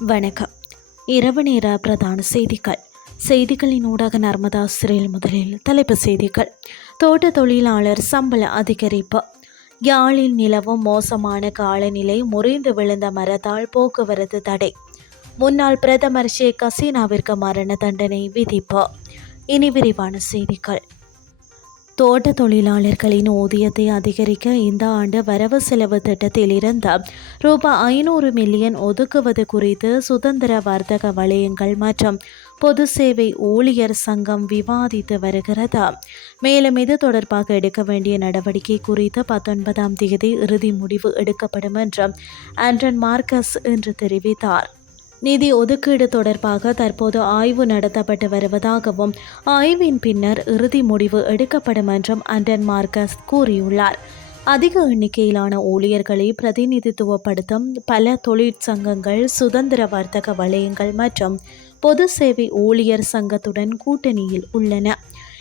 வணக்கம். இரவு நேர பிரதான செய்திகள். செய்திகளின் ஊடாக நர்மதா சிறையில் முதலில் தலைப்பு செய்திகள். தோட்ட தொழிலாளர் சம்பள அதிகரிப்பு. யாழில் நிலவும் மோசமான காலநிலை முறிந்து விழுந்த மரத்தால் போக்குவரத்து தடை. முன்னாள் பிரதமர் ஷேக் ஹசீனாவிற்கு மரண தண்டனை விதிப்பு. இனி விரிவான செய்திகள். தோட்ட தொழிலாளர்களின் ஊதியத்தை அதிகரிக்க இந்த ஆண்டு வரவு செலவு திட்டத்தில் இருந்து ரூபாய் ஐநூறு மில்லியன் ஒதுக்குவது குறித்து சுதந்திர வர்த்தக வலயங்கள் மற்றும் பொது சேவை ஊழியர் சங்கம் விவாதித்து வருகிறது. மேலும் இது தொடர்பாக எடுக்க வேண்டிய நடவடிக்கை குறித்து பத்தொன்பதாம் தேதி இறுதி முடிவு எடுக்கப்படும் என்று ஆண்டன் மார்க்கஸ் என்று தெரிவித்தார். நிதி ஒதுக்கீடு தொடர்பாக தற்போது ஆய்வு நடத்தப்பட்டு வருவதாகவும் ஆய்வின் பின்னர் இறுதி முடிவு எடுக்கப்படும் என்றும் அண்டன் மார்க்கஸ் கூறியுள்ளார். அதிக எண்ணிக்கையிலான ஊழியர்களை பிரதிநிதித்துவப்படுத்தும் பல தொழிற்சங்கங்கள் சுதந்திர வர்த்தக வலயங்கள் மற்றும் பொது சேவை ஊழியர் சங்கத்துடன் கூட்டணியில் உள்ளன.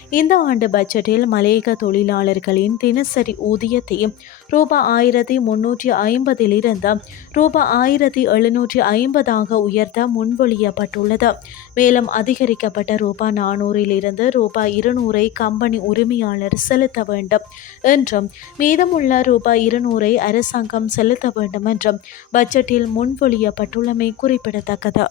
இந்த ஆண்டு பட்ஜெட்டில் மலையக தொழிலாளர்களின் தினசரி ஊதியத்தையும் ரூபாய் ஆயிரத்தி முன்னூற்றி ஐம்பதிலிருந்து ரூபாய் ஆயிரத்தி எழுநூற்றி ஐம்பதாக உயர்த்த முன்மொழியப்பட்டுள்ளது. மேலும் அதிகரிக்கப்பட்ட ரூபாய் நானூறிலிருந்து ரூபாய் இருநூறை கம்பெனி உரிமையாளர் செலுத்த வேண்டும் என்றும் மீதமுள்ள ரூபாய் இருநூறை அரசாங்கம் செலுத்த வேண்டும் என்றும் பட்ஜெட்டில் முன்மொழியப்பட்டுள்ளமை குறிப்பிடத்தக்கது.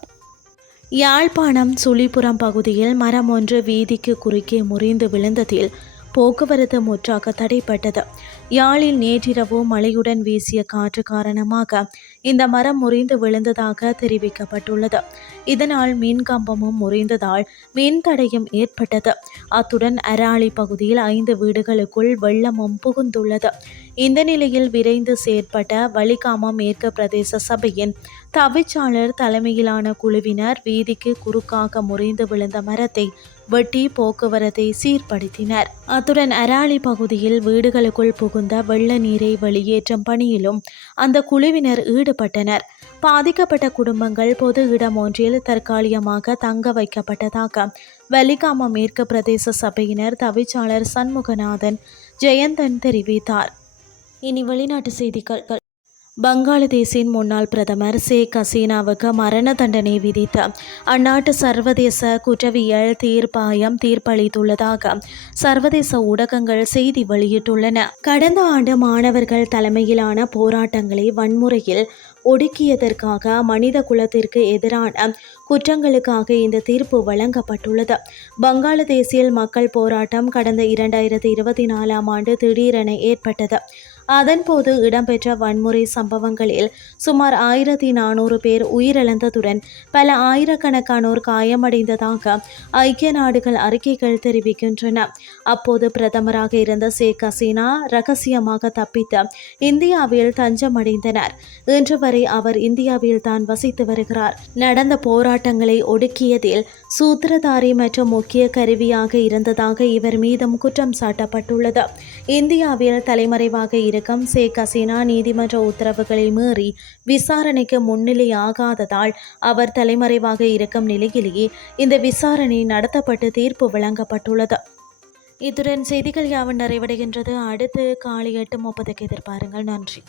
யாழ்ப்பாணம் சுழிபுரம் பகுதியில் மரம் ஒன்று வீதிக்கு குறுக்கே முறிந்து விழுந்ததில் போக்குவரத்து முற்றாக தடைப்பட்டது. யாழில் நேற்றிரவு மழையுடன் வீசிய காற்று காரணமாக இந்த மரம் முறிந்து விழுந்ததாக தெரிவிக்கப்பட்டுள்ளது. இதனால் மின் கம்பமும் முறிந்ததால் மின் தடையும் ஏற்பட்டது. அத்துடன் அராளி பகுதியில் ஐந்து வீடுகளுக்குள் வெள்ளமும் புகுந்துள்ளது. இந்த நிலையில் விரைந்து செயற்பட்ட வலிகாமா மேற்கு பிரதேச சபையின் தவிச்சாளர் தலைமையிலான குழுவினர் வீதிக்கு குறுக்காக முறிந்து விழுந்த மரத்தை வெட்டி போக்குவரத்தை சீர்படுத்தினர். அத்துடன் அராளி பகுதியில் வீடுகளுக்குள் புகுந்த வெள்ள நீரை வெளியேற்றும் பணியிலும் அந்த குழுவினர் ஈடுபட்டனர். பாதிக்கப்பட்ட குடும்பங்கள் பொது இடம் ஒன்றில் தற்காலிகமாக தங்க வைக்கப்பட்டதாக வலிகாம மேற்கு பிரதேச சபையினர் தவிச்சாளர் சண்முகநாதன் ஜெயந்தன் தெரிவித்தார். இனி வெளிநாட்டு செய்திகள். பங்களாதேஷின் முன்னாள் பிரதமர் ஷேக் ஹசீனாவுக்கு மரண தண்டனை விதித்து அந்நாட்டு சர்வதேச குற்றவியல் தீர்ப்பாயம் தீர்ப்பளித்துள்ளதாக சர்வதேச ஊடகங்கள் செய்தி வெளியிட்டுள்ளன. கடந்த ஆண்டு மாணவர்கள் தலைமையிலான போராட்டங்களை வன்முறையில் ஒடுக்கியதற்காக மனித குலத்திற்கு எதிரான குற்றங்களுக்காக இந்த தீர்ப்பு வழங்கப்பட்டுள்ளது. பங்களாதேஷில் மக்கள் போராட்டம் கடந்த இரண்டாயிரத்தி இருபத்தி நாலாம் ஆண்டு திடீரென ஏற்பட்டது. அதன்போது இடம்பெற்ற வன்முறை சம்பவங்களில் சுமார் ஆயிரத்தி நானூறு பேர் உயிரிழந்ததுடன் பல ஆயிரக்கணக்கானோர் காயமடைந்ததாக ஐக்கிய நாடுகள் அறிக்கைகள் தெரிவிக்கின்றன. அப்போது பிரதமராக இருந்த ஷேக் ஹசீனா ரகசியமாக தப்பித்து இந்தியாவில் தஞ்சமடைந்தனர். இன்று வரை அவர் இந்தியாவில் தான் வசித்து வருகிறார். நடந்த போராட்டங்களை ஒடுக்கியதில் சூத்திரதாரி மற்றும் முக்கிய கருவியாக இருந்ததாக இவர் மீதும் குற்றம் சாட்டப்பட்டுள்ளது. இந்தியாவில் தலைமறைவாக இருக்கும் ஷேக் ஹசீனா நீதிமன்ற உத்தரவுகளை மீறி விசாரணைக்கு முன்னிலையாகாததால் அவர் தலைமறைவாக இருக்கும் நிலையிலேயே இந்த விசாரணை நடத்தப்பட்டு தீர்ப்பு வழங்கப்பட்டுள்ளது. இத்துடன் செய்திகள் யாவும் நிறைவடைகின்றது. அடுத்து காலை எட்டு முப்பதுக்கு எதிர்பாருங்கள். நன்றி.